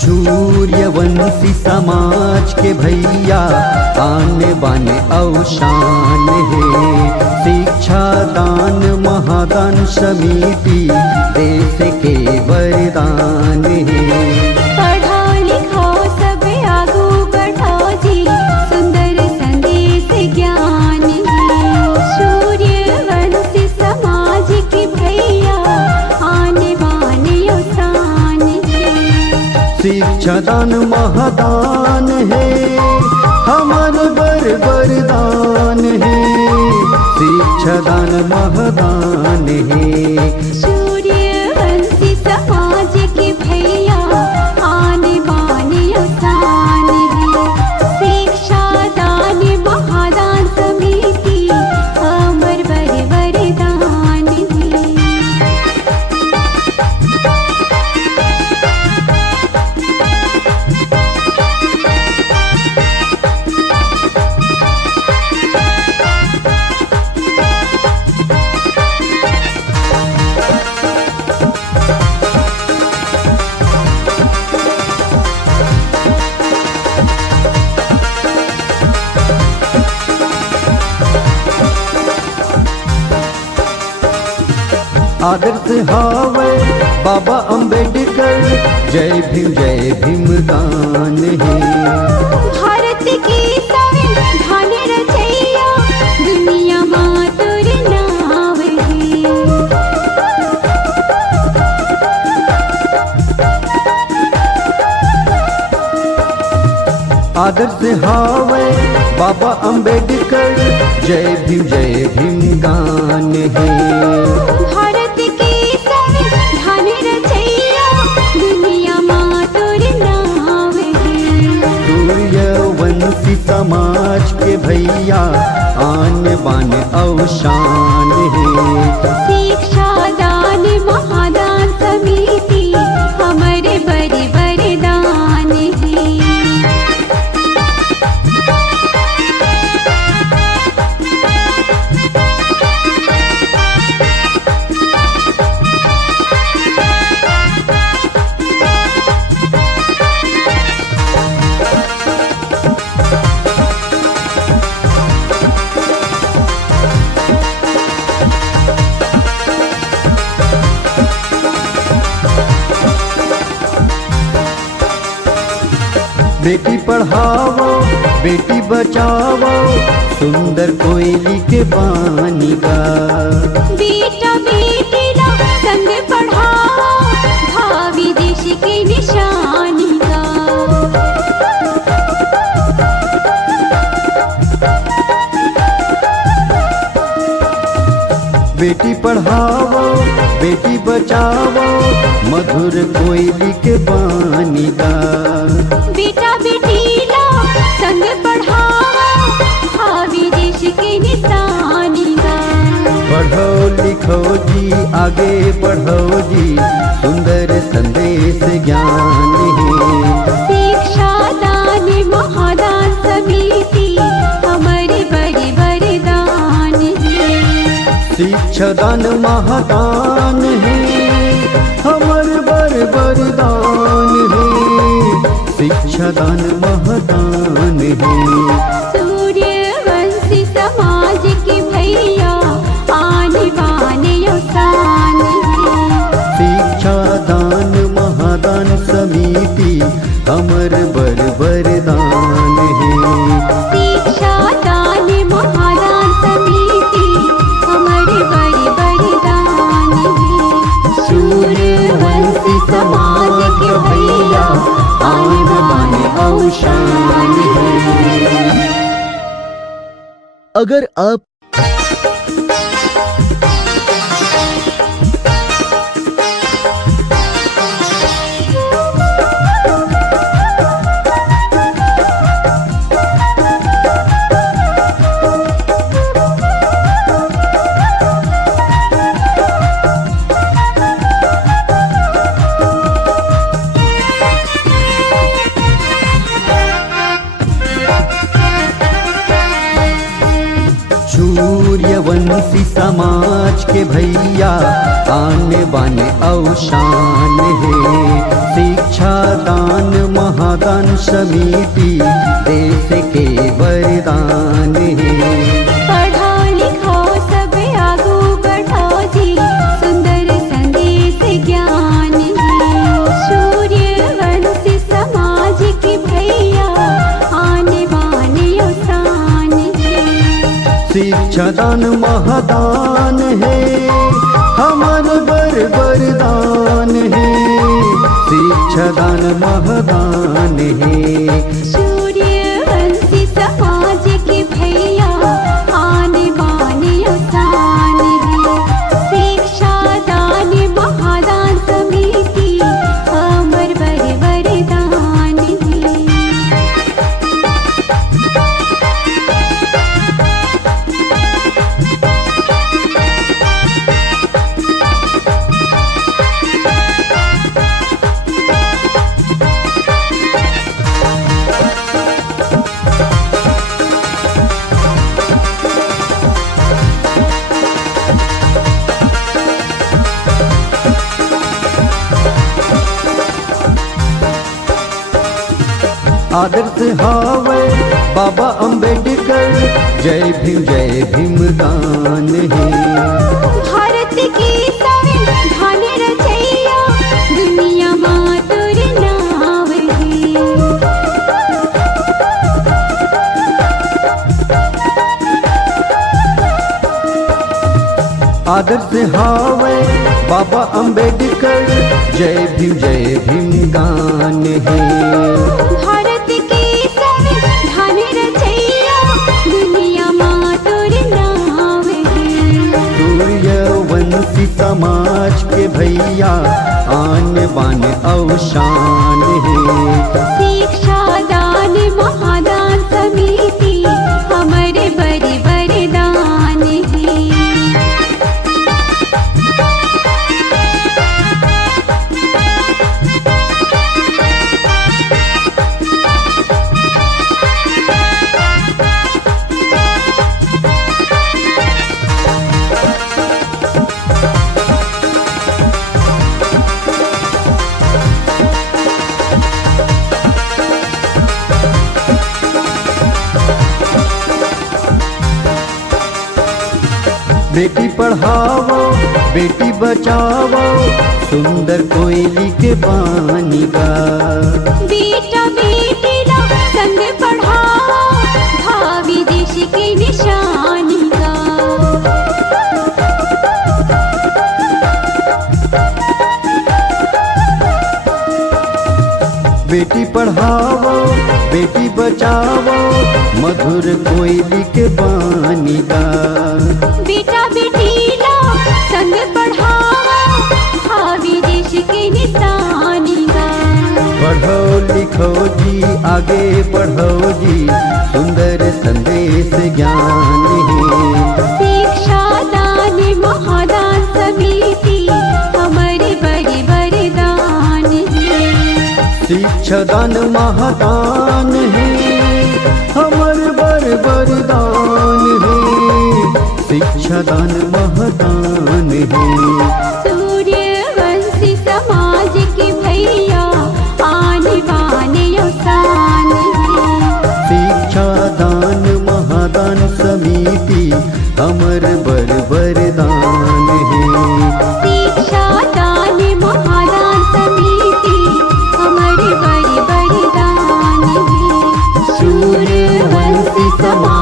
सूर्यवंशी समाज के भैया आने बाने औशान है। शिक्षा दान महादान समिति देश के वरदान है। पढ़ाओ लिखाओ सब आगू बढ़ाओ जी, सुंदर संदेश ज्ञान है। सूर्यवंशी समाज के भैया आने बाने औशान है। शिक्षा दान महादान है, हमर वरदान है। शिक्षा दान महादान है। सूर्यवंशी समाज के भैया आने बाने औशान है। शिक्षा दान महादान समिति हमर वरदान है। आदर्श हावे बाबा अंबेडकर, जय भीम गान है। भारत की संविधान रचैया दुनिया मातुर नाव है। आदर्श हावे बाबा अंबेडकर, जय भीम गान है। भारत की संविधान रचैया दुनिया मातुर नाव है। सूर्यवंशी समाज के भैया आन बान औशान है। शिक्षा दान महादान समिति हमारे वरदान है। बेटी पढ़ाओ बेटी बचाओ, सुंदर कोयली के बानी का। बेटा बेटी ला संग पढ़ाओ, भावी देश की निशानी का। बेटी पढ़ाओ बेटी बचाओ, मधुर कोयली के बानी का। बेटा बेटी ला संग पढ़ाओ, भावी देश की निशानी का। पढ़ो लिखो जी आगे बढ़ो जी, सुंदर संदेश ज्ञान है। शिक्षा दान महादान समिति हमारे वरदान है। शिक्षा दान महादान है, हमर वरदान है। शिक्षा दान महादान है। सूर्यवंशी समाज के भैया आने बाने औशान है। शिक्षा दान महादान समिति हमर वरदान है। शिक्षा दान महादान समिति हमारे वरदान है। सूर्यवंशी समाज के भैया आने बाने औशान है। अगर आप सूर्यवंशी समाज के भैया आने बाने औशान है। शिक्षा दान महादान समिति देश के वरदान है। पढ़ो लिखो सब आगू बढ़ो जी, सुंदर संदेश ज्ञान है। सूर्यवंशी समाज के भैया आने बाने औसान है। शिक्षा दान महादान है, हमर वरदान है। शिक्षा दान महादान है। सूर्यवंशी समाज के भैया आने बाने औसान है। शिक्षा दान महादान समिति हमर वरदान है। आदर्श हावे बाबा अम्बेडकर, जय भीम गान है। भारत की संविधान रचैया, दुनिया मातुर नाव है। आदर्श हावे बाबा अम्बेडकर, जय भीम गान है। भारत की संविधान रचैया, दुनिया मातुर नाव है। सूर्यवंशी समाज के भैया आन बान औशान है। शिक्षा दान महादान समिति हमारे वरदान है। बेटी पढ़ाओ बेटी बचाओ, सुंदर कोयली के पानी का। बेटा बेटी ला संग पढ़ाओ, भावी देश की निशानी का। बेटी पढ़ाओ बेटी बचाओ, मधुर कोयली के पानी का। बेटा बेटी ला संग पढ़ाओ, भावी देश की निशानी का। पढ़ो लिखो जी आगे बढ़ो जी, सुंदर संदेश ज्ञान है। शिक्षा दान महादान समिति हमारे वरदान है। शिक्षा दान महादान है, हमर वरदान है। शिक्षा दान महादान है। सूर्यवंशी समाज के भैया आने बाने औसान है। शिक्षा दान महादान समिति हमर वरदान है। शिक्षा दान महादान समिति हमारे वरदान है। सूर्यवंशी समाज